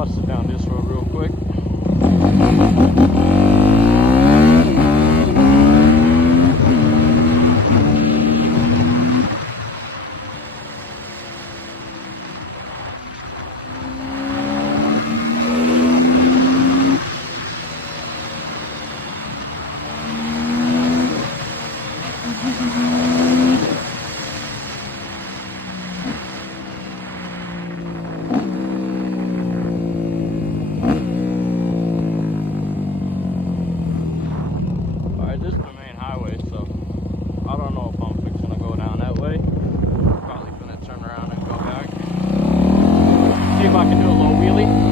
bust it down this road real quick. This is the main highway, so I don't know if I'm fixing to go down that way. Probably gonna turn around and go back. See if I can do a low wheelie.